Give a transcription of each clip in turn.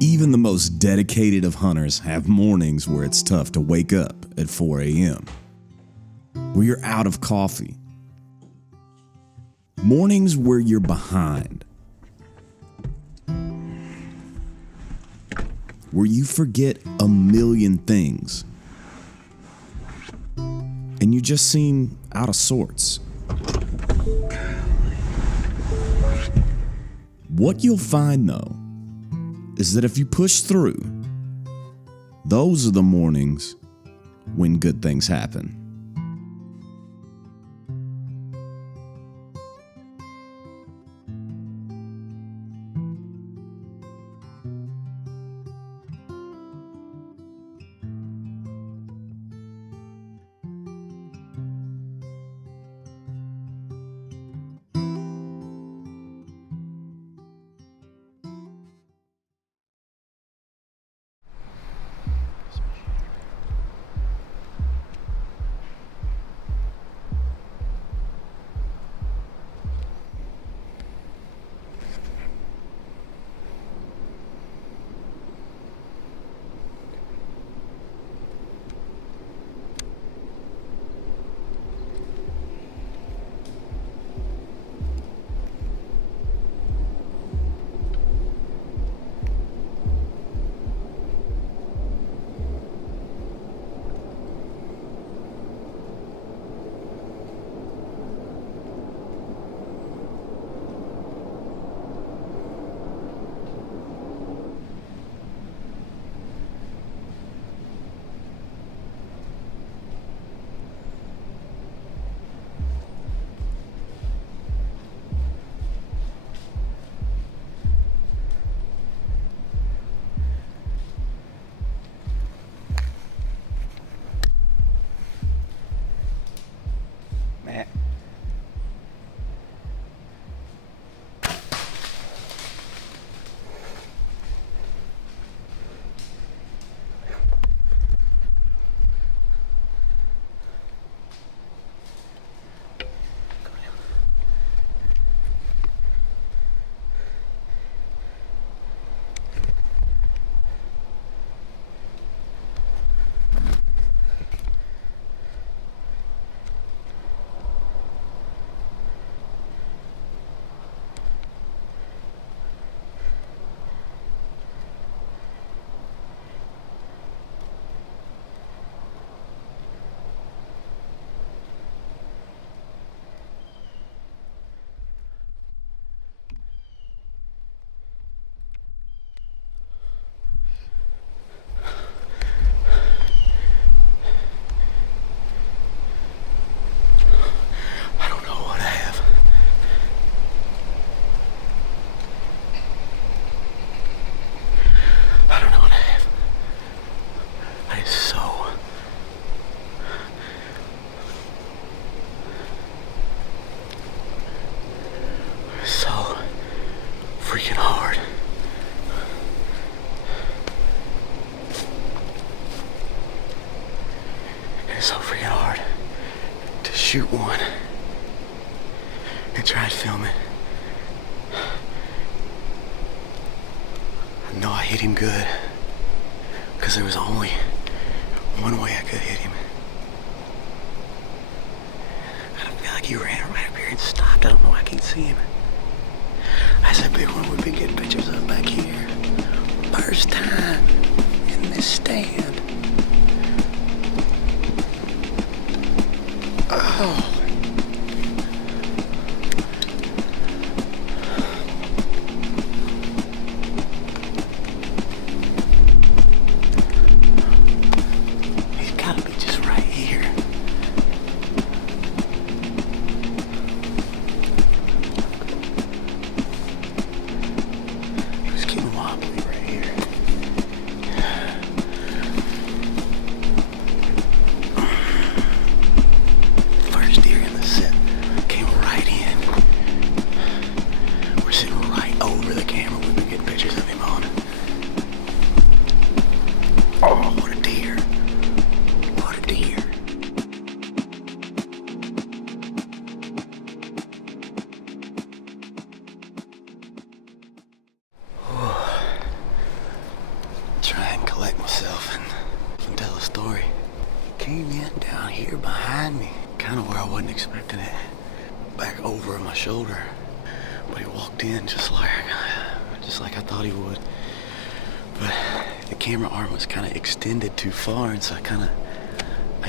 Even the most dedicated of hunters have mornings where it's tough to wake up at 4 a.m., where you're out of coffee. Mornings where you're behind. Where you forget a million things. And you just seem out of sorts. What you'll find, though, is that if you push through, those are the mornings when good things happen. Freaking hard. It's so freaking hard to shoot one and try to film it. I know I hit him good because there was only one way I could hit him. I feel like he ran right up here and stopped. I don't know. I can't see him. That's a big one we've been getting pictures of back here. First time in this stand. Oh. He's gotta be just right here. He was getting wobbly right here. myself and tell a story. He came in down here behind me, kind of where I wasn't expecting it, back over my shoulder. But he walked in just like I thought he would. But the camera arm was kind of extended too far, and so I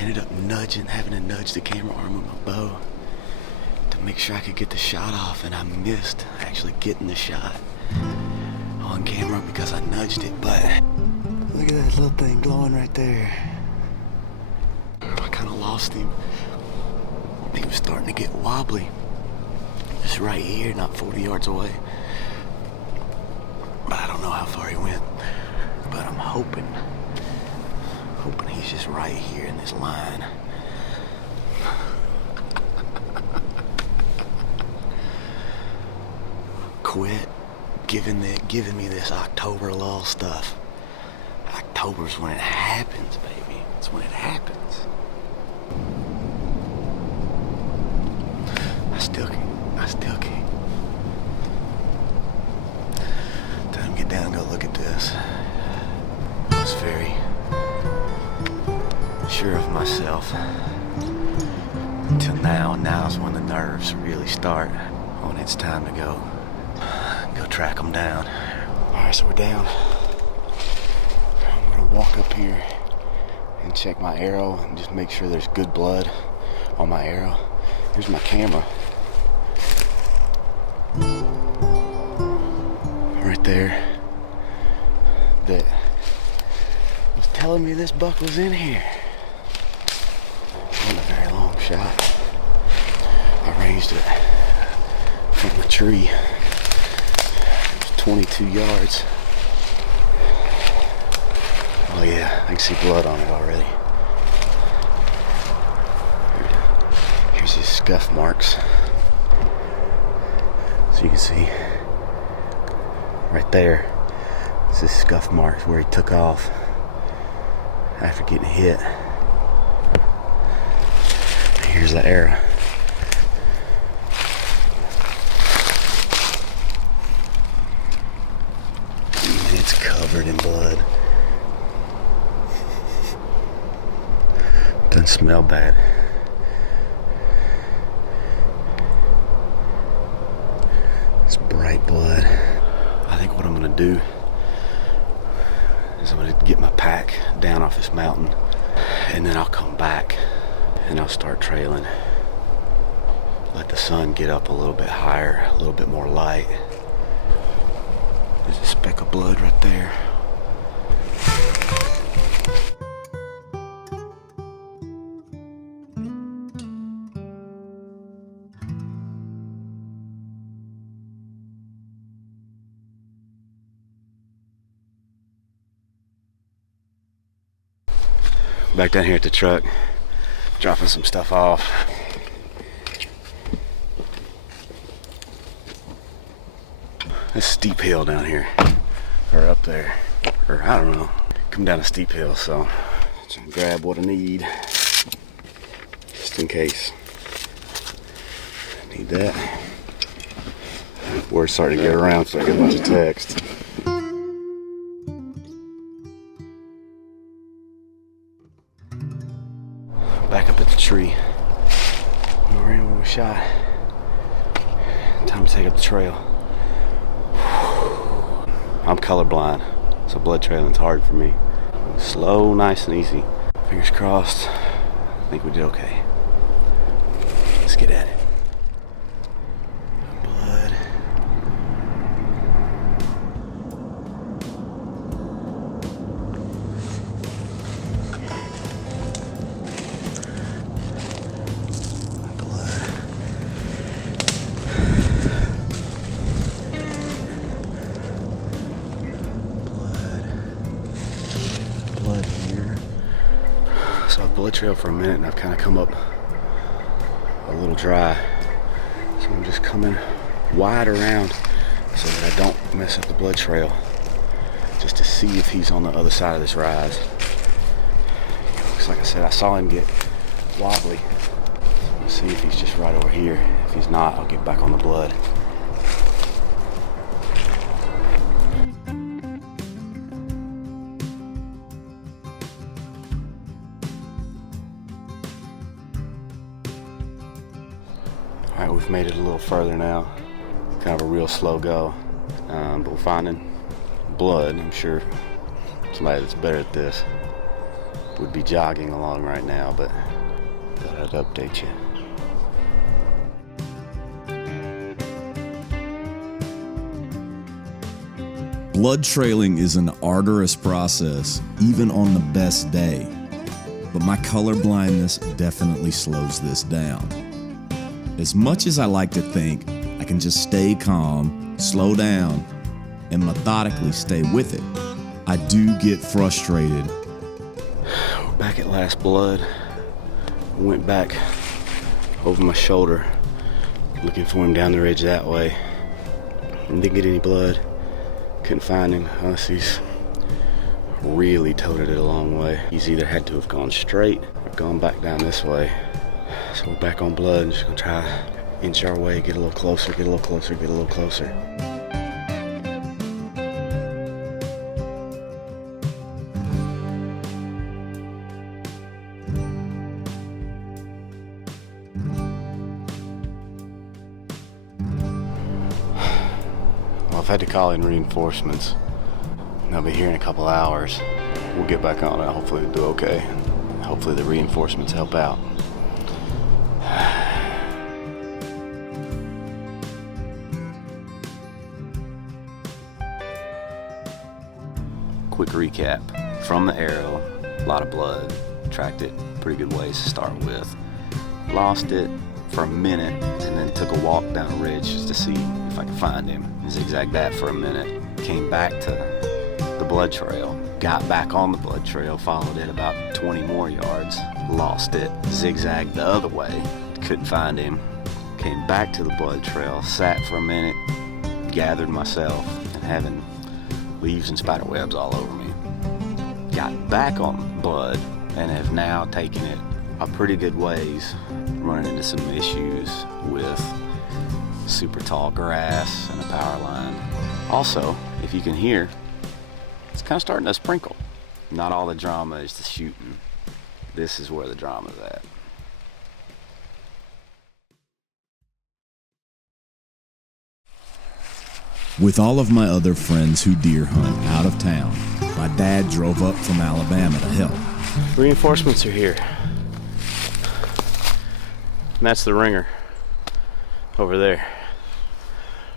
ended up having to nudge the camera arm with my bow to make sure I could get the shot off, and I missed actually getting the shot on camera because I nudged it. But look at that little thing glowing right there. I kind of lost him. He was starting to get wobbly. Just right here, not 40 yards away. But I don't know how far he went. But I'm hoping he's just right here in this line. Quit giving me this October lull stuff. October's when it happens, baby. It's when it happens. I still can't. Time to get down and go look at this. I was very sure of myself until now. Now's when the nerves really start, when it's time to go track them down. Alright, so we're down. I'm gonna walk up here and check my arrow and just make sure there's good blood on my arrow. Here's my camera. Right there. That was telling me this buck was in here. Not a very long shot. I raised it from the tree. It was 22 yards. Oh yeah, I can see blood on it already. Here's his scuff marks. So you can see right there. It's his scuff marks where he took off after getting hit. Here's the arrow. And it's covered in blood. Doesn't smell bad. It's bright blood. I think what I'm gonna do is I'm gonna get my pack down off this mountain, and then I'll come back and I'll start trailing. Let the sun get up a little bit higher, a little bit more light. There's a speck of blood right there. Back down here at the truck, dropping some stuff off. This steep hill down here, or up there, or I don't know. Come down a steep hill, so just grab what I need, just in case. Need that. Word's starting to get around, so I get a bunch of text. Back up at the tree. We ran when we shot. Time to take up the trail. I'm colorblind, so blood trailing's hard for me. Slow, nice and easy. Fingers crossed. I think we did okay. Let's get at it. Blood. Blood trail for a minute, and I've kind of come up a little dry, so I'm just coming wide around so that I don't mess up the blood trail, just to see if he's on the other side of this rise. Because like I said, I saw him get wobbly, so I'm gonna see if he's just right over here. If he's not, I'll get back on the blood. Alright, we've made it a little further now. Kind of a real slow go. But we're finding blood. I'm sure somebody that's better at this would be jogging along right now, but thought I'd update you. Blood trailing is an arduous process, even on the best day. But my color blindness definitely slows this down. As much as I like to think I can just stay calm, slow down, and methodically stay with it, I do get frustrated. We're back at last blood. Went back over my shoulder, looking for him down the ridge that way. And didn't get any blood. Couldn't find him unless he's really toted it a long way. He's either had to have gone straight or gone back down this way. So we're back on blood and just gonna try to inch our way, get a little closer, get a little closer, get a little closer. Well, I've had to call in reinforcements. They'll be here in a couple hours. We'll get back on it. Hopefully they'll do okay. Hopefully the reinforcements help out. Quick recap. From the arrow, a lot of blood. Tracked it pretty good ways to start with. Lost it for a minute and then took a walk down a ridge just to see if I could find him. Zigzagged that for a minute. Came back to the blood trail, got back on the blood trail, followed it about 20 more yards, lost it, zigzagged the other way, couldn't find him, came back to the blood trail, sat for a minute, gathered myself, and having leaves and spider webs all over me. Got back on blood and have now taken it a pretty good ways, running into some issues with super tall grass and a power line. Also, if you can hear, it's kind of starting to sprinkle. Not all the drama is the shooting. This is where the drama's at. With all of my other friends who deer hunt out of town, my dad drove up from Alabama to help. Reinforcements are here. And that's the ringer over there.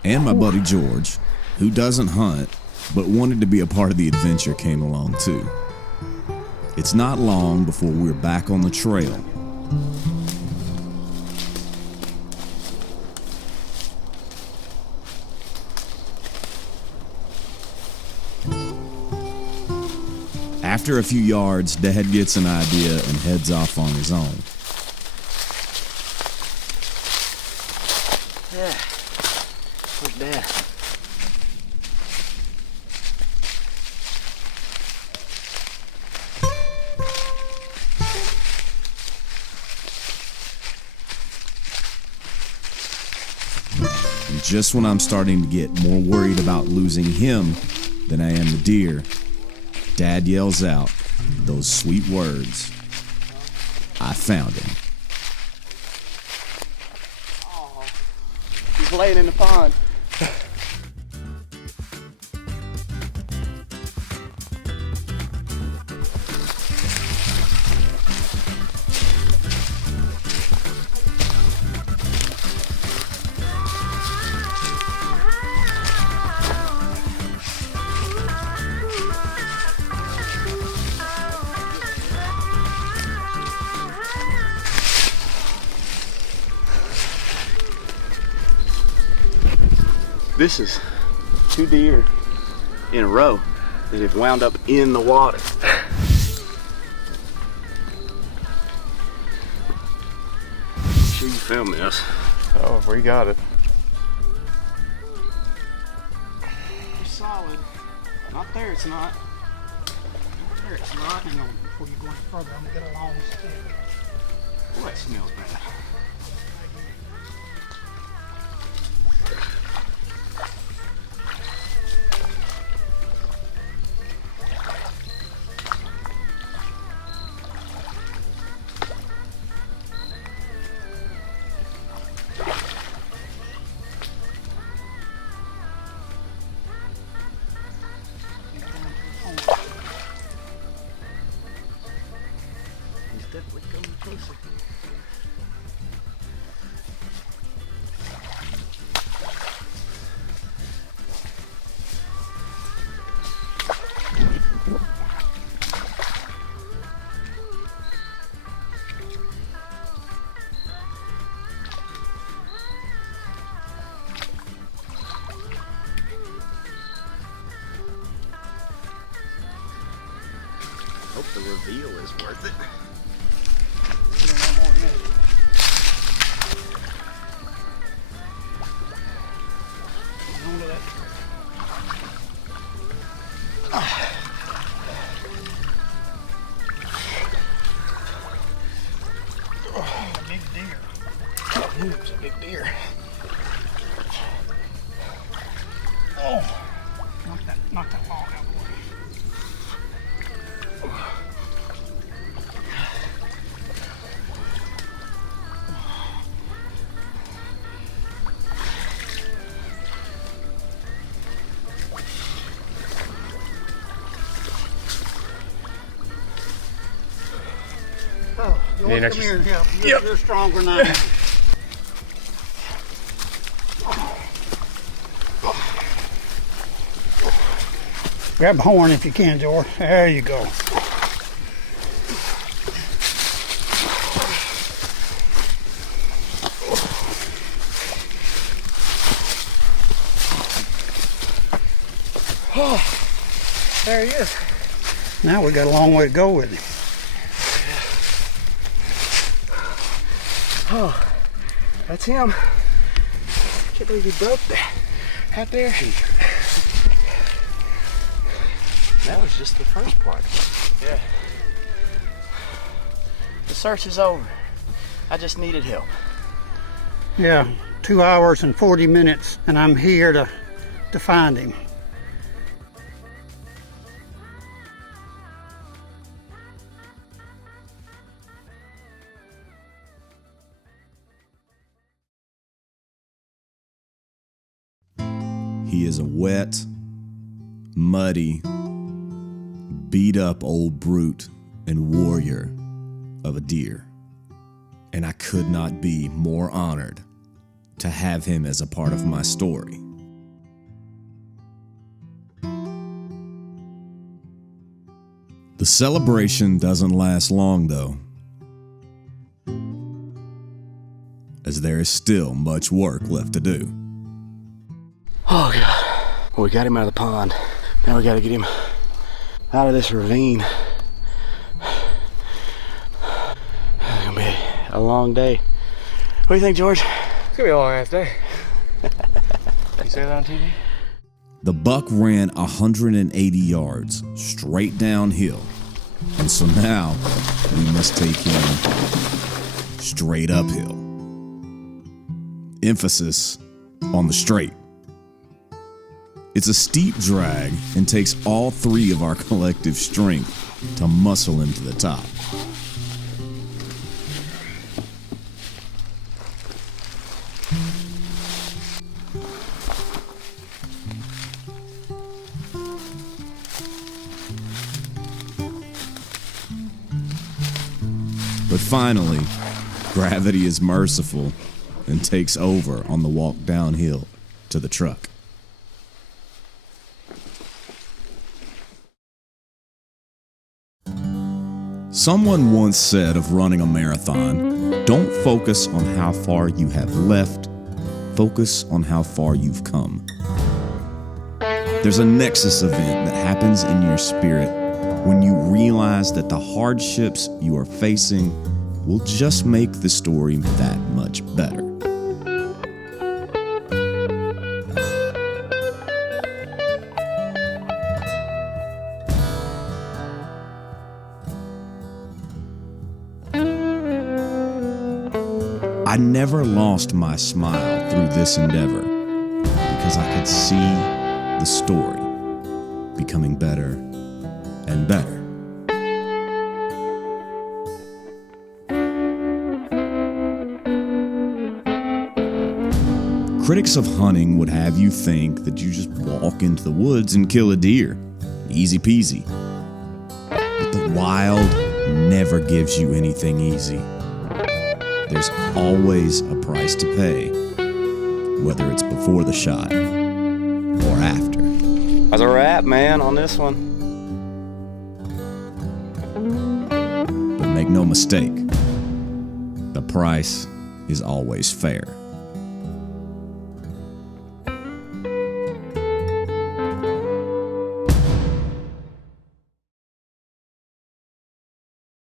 And my buddy George, who doesn't hunt, but wanted to be a part of the adventure, came along too. It's not long before we're back on the trail. After a few yards, Dad gets an idea and heads off on his own. Yeah. Where's Dad? And just when I'm starting to get more worried about losing him than I am the deer, Dad yells out those sweet words. I found him. Oh, he's laying in the pond. This is 2 deer in a row that have wound up in the water. Make sure you film this. Oh, we got it. Solid. Not there, it's not. Not there, it's not. Hang on, before you go any further, I'm gonna get a long stick. Oh, that smells bad. Hope the reveal is worth it. Big deer. Ooh, it's a big deer. Oh, knock that log out of the way. Oh, George, come here and help. You're stronger than I am. Grab the horn if you can, George. There you go. Oh, there he is. Now we got a long way to go with him. Oh, that's him. Can't believe he broke that out there. That was just the first part. Yeah. The search is over. I just needed help. Yeah, 2 hours and 40 minutes, and I'm here to find him. He is a wet, muddy, beat up old brute and warrior of a deer. And I could not be more honored to have him as a part of my story. The celebration doesn't last long though, as there is still much work left to do. Oh God, well, we got him out of the pond. Now we gotta get him out of this ravine. It's gonna be a long day. What do you think, George? It's gonna be a long ass day. You say that on TV? The buck ran 180 yards straight downhill, and so now we must take him straight uphill. Emphasis on the straight. It's a steep drag and takes all three of our collective strength to muscle him to the top. But finally, gravity is merciful and takes over on the walk downhill to the truck. Someone once said of running a marathon, don't focus on how far you have left, focus on how far you've come. There's a nexus event that happens in your spirit when you realize that the hardships you are facing will just make the story that much better. I never lost my smile through this endeavor because I could see the story becoming better and better. Critics of hunting would have you think that you just walk into the woods and kill a deer. Easy peasy. But the wild never gives you anything easy. There's always a price to pay, whether it's before the shot or after. That's a wrap, man, on this one. But make no mistake, the price is always fair.